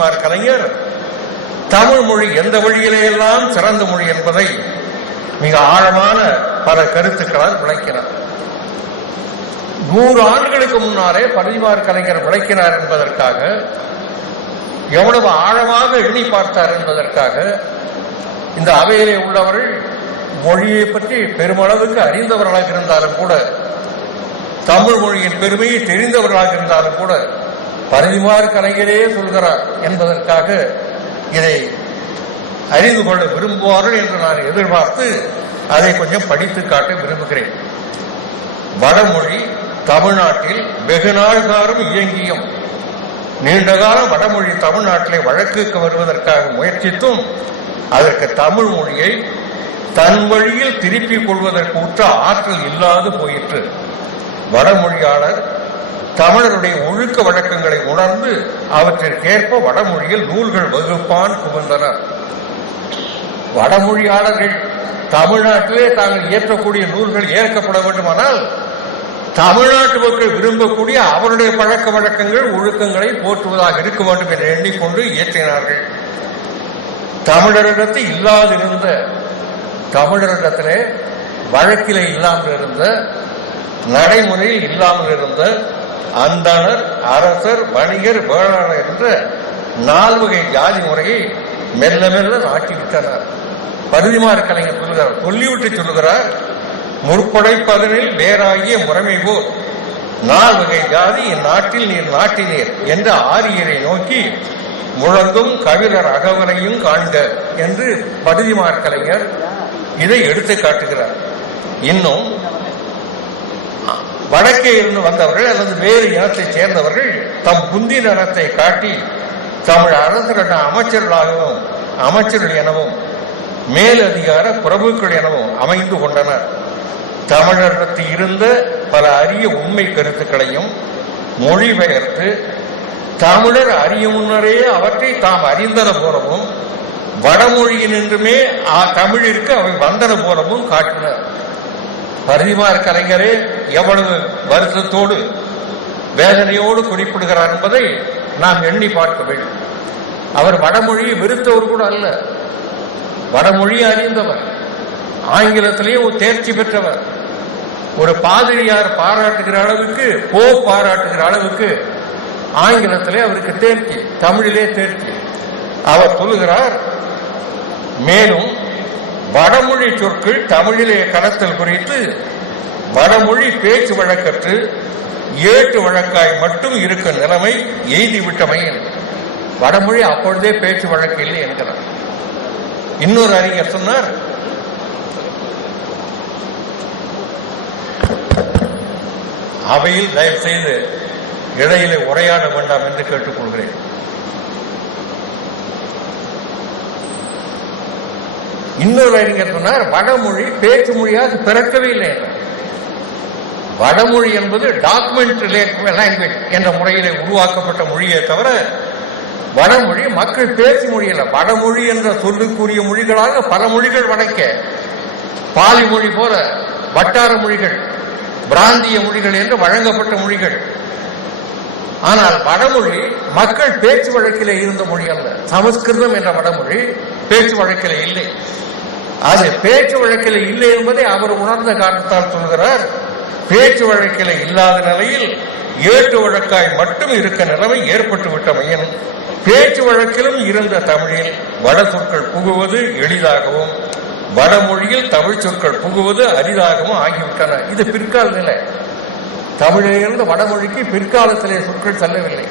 பரிதிமார் கலைஞர் தமிழ் மொழி எந்த வழியிலேயெல்லாம் சிறந்த மொழி என்பதை மிக ஆழமான பல கருத்துக்களால் விளக்கினார். 100 ஆண்டுகளுக்கு முன்னாலே பரிதிமார் கலைஞர் விளக்கினார் என்பதற்காக, எவ்வளவு ஆழமாக எண்ணி பார்த்தார் என்பதற்காக இந்த அவையிலே உள்ளவர்கள் மொழியை பற்றி பெருமளவுக்கு அறிந்தவர்களாக இருந்தாலும் கூட, தமிழ் மொழியின் பெருமையை தெரிந்தவர்களாக இருந்தாலும் கூட, பரிதிமார் கலைஞரே சொல்கிறார் என்பதற்காக இதை அறிந்து கொள்ள விரும்புவார்கள் என்று நான் எதிர்பார்த்து அதை கொஞ்சம் படித்து காட்ட விரும்புகிறேன். வடமொழி தமிழ்நாட்டில் வெகு நாள் காலம் இயங்கியும் நீண்டகாலம் வடமொழி தமிழ்நாட்டிலே வழக்குக்கு வருவதற்காக முயற்சித்தும் அதற்கு தமிழ் மொழியை தன் வழியில் திருப்பிக் கொள்வதற்கு உற்ற ஆற்றல் இல்லாது போயிற்று. வடமொழியாளர் தமிழருடைய ஒழுக்க வழக்கங்களை உணர்ந்து அவற்றிற்கேற்ப வடமொழியில் நூல்கள் வகுப்பான் குவிந்தனர். வடமொழியாளர்கள் தமிழ்நாட்டிலே தாங்கள் இயற்றக்கூடிய நூல்கள் ஏற்கப்பட வேண்டுமானால் தமிழ்நாட்டு மக்கள் விரும்பக்கூடிய அவருடைய பழக்க வழக்கங்கள் ஒழுக்கங்களை போற்றுவதாக இருக்க வேண்டும் என்று எண்ணிக்கொண்டு இயற்றினார்கள். தமிழரிடத்தில் இல்லாதிருந்த, தமிழரிடத்திலே வழக்கிலே இல்லாமல் இருந்த, நடைமுறையில் இல்லாமல் இருந்த அந்தணர், அரசர், வணிகர், வேளாளர் என்ற 4 வகை ஜாதி முறையை மெல்ல மெல்ல நாட்டிவிட்டனர். பரிதிமார் கலைஞர் சொல்லுகிறார், சொல்லிவிட்டு சொல்லுகிறார், முற்படைப்பதனில் வேறாகிய முறைமை போல் 4 வகை ஜாதி இந்நாட்டில் நீர் நாட்டினீர் என்ற ஆரியரை நோக்கி முழங்கும் கவிழர் அகவலையும் காண்க என்று பரிதிமார் கலைஞர் இதை எடுத்து காட்டுகிறார். இன்னும் வடக்கே இருந்து வந்தவர்கள் அல்லது வேறு இனத்தைச் சேர்ந்தவர்கள் தம் புந்தின இனத்தை காட்டி தமிழ் அரசர்கள் அமைச்சர்களாகவும் அமைச்சர்கள் எனவும் மேலதிகார பிரபுக்கள் எனவும் அமைந்து கொண்டனர். தமிழகத்தில் இருந்த பல அரிய உண்மை கருத்துக்களையும் மொழிபெயர்த்து தமிழர் அறிய முன்னரே அவற்றை தாம் அறிந்தன போலவும் வடமொழியினின்றுமே தமிழிற்கு அவை வந்தன போலவும் காட்டினர். பரிதிமார் கலைஞரே எவ்வளவு வருத்தத்தோடு வேதனையோடு குறிப்பிடுகிறார் என்பதை நாம் எண்ணி பார்க்க வேண்டும். அவர் வடமொழியை வெறுத்தவர் கூட அல்ல, வடமொழியை அறிந்தவர், ஆங்கிலத்திலேயே ஒரு தேர்ச்சி பெற்றவர். ஒரு பாதிரியார் பாராட்டுகிற அளவுக்கு, போப் பாராட்டுகிற அளவுக்கு ஆங்கிலத்திலே அவருக்கு தேர்ச்சி, தமிழிலே தேர்ச்சி. அவர் சொல்லுகிறார், மேலும் வடமொழி சொற்கள் தமிழிலே கலத்தல் குறித்து வடமொழி பேச்சு வழக்கற்று ஏட்டு வழக்காய் மட்டும் இருக்கும் நிலைமை எய்திவிட்டமையின். வடமொழி அப்பொழுதே பேச்சு வழக்கு இல்லை என்கிறார். இன்னொரு அறிஞர் சொன்னார், அவையில் தயவு செய்து இடையிலே உரையாட வேண்டாம் என்று கேட்டுக்கொள்கிறேன். இன்னொரு அறிஞர் சொன்னார், வடமொழி பேச்சு மொழியாக பிறக்கவே இல்லை. வடமொழி என்பது டாக்குமெண்ட் லாங்குவேஜ் என்ற முறையிலே உருவாக்கப்பட்ட மொழியை தவிர வடமொழி மக்கள் பேச்சு மொழி அல்ல. வடமொழி என்ற சொல்லுக்குரிய மொழிகளாக பல மொழிகள் வடக்க, பாலி மொழி போல வட்டார மொழிகள், பிராந்திய மொழிகள் என்று வழங்கப்பட்ட மொழிகள். ஆனால் வடமொழி மக்கள் பேச்சு வழக்கிலே இருந்த மொழி அல்ல. சமஸ்கிருதம் என்ற வடமொழி பேச்சு வழக்கிலே இல்லை. அது பேச்சு வழக்கிலே இல்லை என்பதை அவர் உணர்ந்த காரணத்தால் சொல்கிறார், பேச்சு வழக்கிலே இல்லாத நிலையில் ஏட்டு வழக்காய் மட்டும் இருக்க நிலைமை ஏற்பட்டு விட்டமையின் பேச்சு வழக்கிலும் இருந்த தமிழில் வட சொற்கள் புகுவது எளிதாகவும் வடமொழியில் தமிழ் சொற்கள் புகுவது அரிதாகவும் ஆகிவிட்டன. இது பிற்கால நிலை. தமிழிலே இருந்து வடமொழிக்கு பிற்காலத்திலே சொற்கள் செல்லவில்லை.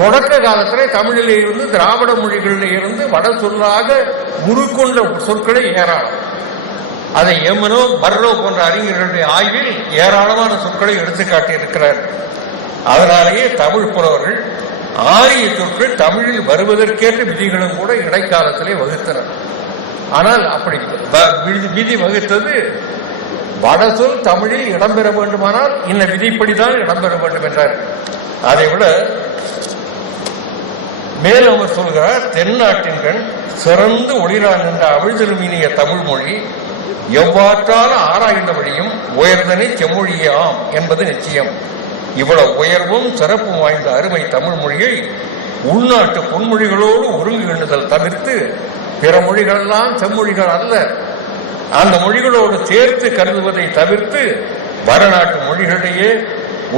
தொடக்க காலத்திலே தமிழிலே இருந்து திராவிட மொழிகளிலே இருந்து வட சொல்லாக உருக்கொண்ட சொற்களை ஏராளம். அதை எமனோ பர்ரோ போன்ற அறிஞர்களுடைய ஆய்வில் ஏராளமான சொற்களை எடுத்துக்காட்டியிருக்கிறார். அதனாலேயே தமிழ் புலவர்கள் ஆரிய சொற்கள் தமிழில் வருவதற்கேற்ற விதிகளும் கூட இடைக்காலத்திலே வகுத்தனர். ஆனால் அப்படி விதி வகுத்தது வட சொல் தமிழில் இடம்பெற வேண்டுமானால் இந்த விதிப்படிதான் இடம்பெற வேண்டும் என்றார். அதை விட மேலும் அவர் சொல்கிறார், தென்னாட்டின் கண் சிறந்து ஒளிரான் என்ற அவிழ்தலும் இனிய தமிழ் மொழி எவ்வாற்றால் ஆராய்ந்தபடியும் உயர்தனை செம்மொழியே ஆம் என்பது நிச்சயம். இவ்வளவு உயர்வும் சிறப்பும் வாய்ந்த அருமை தமிழ் மொழியை உள்நாட்டு பொன்மொழிகளோடு ஒருங்கு எண்ணுதல் தவிர்த்து பிற மொழிகளெல்லாம் செம்மொழிகள் அல்ல, அந்த மொழிகளோடு சேர்த்து கருதுவதை தவிர்த்து வடநாட்டு மொழிகளிலேயே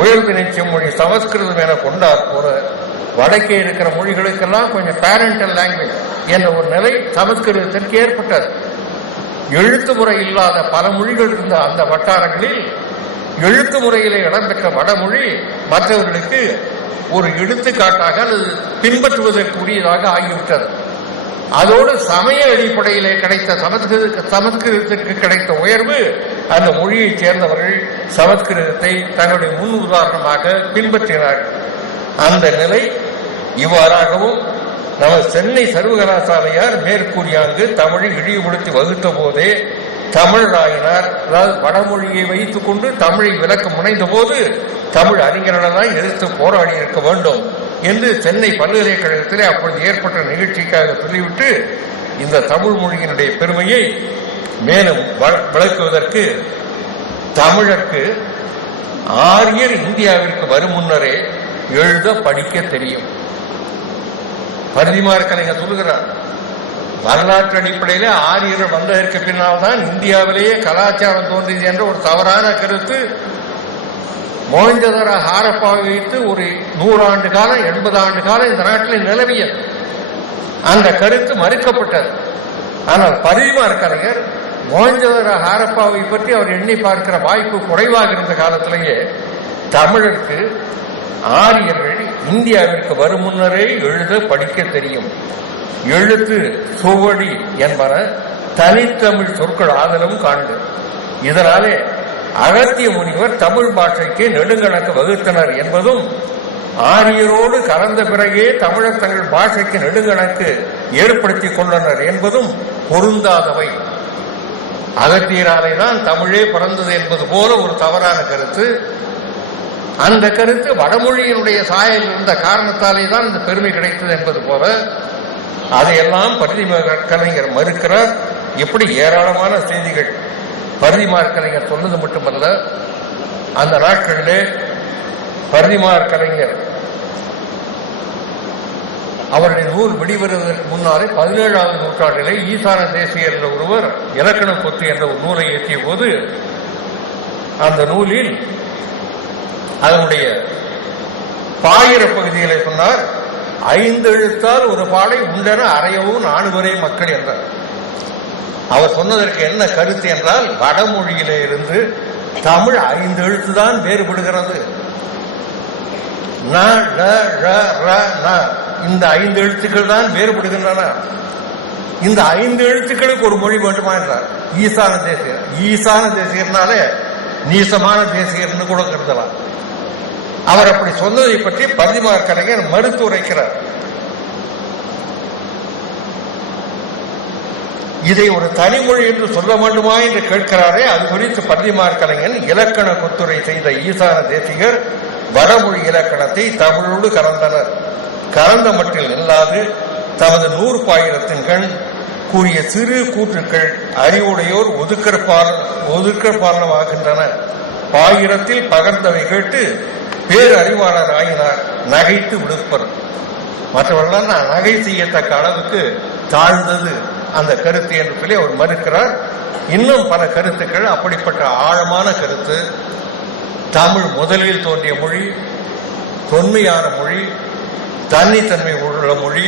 உயர்திணை செம்மொழி சமஸ்கிருதம் என கொண்டார் போல வடக்கே இருக்கிற மொழிகளுக்கெல்லாம் கொஞ்சம் பேரண்டல் லாங்குவேஜ் என்ற ஒரு நிலை சமஸ்கிருதத்திற்கு ஏற்பட்டது. எழுத்து முறை இல்லாத பல மொழிகள் இருந்த அந்த வட்டாரங்களில் எழுத்து முறையிலே இடம்பெற்ற வடமொழி மற்றவர்களுக்கு ஒரு எடுத்துக்காட்டாக அல்லது பின்பற்றுவதற்குரியதாக ஆகிவிட்டது. அதோடு சமய அடிப்படையிலே கிடைத்த சமஸ்கிருதத்திற்கு கிடைத்த உயர்வு அந்த மொழியைச் சேர்ந்தவர்கள் சமஸ்கிருதத்தை தன்னுடைய முன் உதாரணமாக பின்பற்றினார்கள். அந்த நிலை இவ்வாறாகவும் நமது சென்னை சர்வகலாசாலையார் மேற்கூறியாங்கு தமிழை இழிவுபடுத்தி வகுத்த போதே தமிழ் ராயினார், அதாவது வடமொழியை வைத்துக் கொண்டு தமிழை விளக்க முனைந்த போது தமிழ் அறிஞர்களெல்லாம் எதிர்த்து போராடி இருக்க வேண்டும் என்று சென்னை பல்கலைக்கழகத்திலே அப்பொழுது ஏற்பட்ட நிகழ்ச்சிக்காக சொல்லிவிட்டு இந்த தமிழ் மொழியினுடைய பெருமையை மேலும் விளக்குவதற்கு தமிழருக்கு ஆரியர் இந்தியாவிற்கு வரும் முன்னரே எழுத படிக்க தெரியும். பரிதிமார் கலைஞர் சொல்லுகிறார், வரலாற்று அடிப்படையிலே ஆரியர்கள் வந்ததற்கு பின்னால் தான் இந்தியாவிலேயே கலாச்சாரம் தோன்றியது என்ற ஒரு தவறான கருத்து மொஹஞ்சதாரோ ஹாரப்பாவை வைத்து ஒரு 100 ஆண்டு காலம் 80 ஆண்டு காலம் இந்த நாட்டில் நிலவியது. அந்த கருத்து மறுக்கப்பட்டது. ஆனால் பரிதிமார் கலைஞர் மொஹஞ்சதாரோ ஹாரப்பாவை பற்றி அவர் எண்ணி பார்க்கிற வாய்ப்பு குறைவாக இருந்த காலத்திலேயே தமிழருக்கு ஆரியர்கள் இந்தியாவிற்கு வரும் முன்னரே எழுத படிக்க தெரியும், எழுத்து சுவடி என்பன தனித்தமிழ் சொற்கள் ஆதலும் காண்டு, இதனாலே அகத்திய முனிவர் தமிழ் பாஷைக்கு நெடுங்கணக்கு வகுத்தனர் என்பதும் ஆரியரோடு கலந்த பிறகே தமிழர் தங்கள் பாஷைக்கு நெடுங்கணக்கு ஏற்படுத்திக் கொண்டனர் என்பதும் பொருந்தாதவை. அகத்தியராலே தான் தமிழே பிறந்தது என்பது போல ஒரு தவறான கருத்து. அந்த கருத்து வடமொழியினுடைய சாயல் இருந்த காரணத்தாலே தான் இந்த பெருமை கிடைத்தது என்பது போல அதையெல்லாம் பரிதிமார் கலைஞர் மறுக்கிறார். இப்படி ஏராளமான செய்திகள் பரிதிமார் கலைஞர் சொன்னது மட்டுமல்ல, அந்த நாட்களிலே பரிதிமார் கலைஞர் அவருடைய நூல் வெளிவருவதற்கு முன்னாலே 17ஆம் நூற்றாண்டிலே ஈசான தேசியர் என்ற ஒருவர் இலக்கண கொத்து என்ற ஒரு நூலை இயற்றிய போது அந்த நூலில் அதனுடைய பாயிர பகுதிகளை சொன்னார், 5 எழுத்தால் ஒரு பாடை உண்டென அறையவும் 4 வரை மக்கள் என்றார். அவர் சொன்னதற்கு என்ன கருத்து என்றால், வடமொழியிலே இருந்து தமிழ் 5 எழுத்து தான் வேறுபடுகிறது. இந்த 5 எழுத்துக்கள் தான் வேறுபடுகின்றன. இந்த 5 எழுத்துக்களுக்கு ஒரு மொழி வேண்டுமா என்றார் ஈசான தேசியர். ஈசான தேசியர்னாலே நீசமான தேசியர்னு கூட கருதலாம். அவர் அப்படி சொன்னதை பற்றி பரிதிமார் கலைஞர் மறுத்துரைக்கிறார். இதை ஒரு தனிமொழி என்று சொல்ல வேண்டுமா என்று கேட்கிறாரே, அது குறித்து பரிதிமார் கலைஞர் இலக்கண கொத்துரை செய்த ஈசான தேசிகர் வடமொழி இலக்கணத்தை தமிழோடு கலந்தனர். கலந்த மட்டில் இல்லாது தமது நூற்பாயிரத்தின் கண் கூறிய சிறு கூற்றுக்கள் அறிவுடையோர் ஒதுக்கற்பாலனமாகின்றன. பாயிரத்தில் பகர்ந்தவை கேட்டு பேரறிவாளர் ஆயினார் நகைத்து விடுப்பர். மற்றவர்களால் நான் நகை செய்யத்தக்க அளவுக்கு தாழ்ந்தது அந்த கருத்து என்று சொல்லி அவர் மறுக்கிறார். இன்னும் பல கருத்துக்கள் அப்படிப்பட்ட ஆழமான கருத்து. தமிழ் முதலில் தோன்றிய மொழி, தொன்மையான மொழி, தன்னித்தன்மை உள்ள மொழி.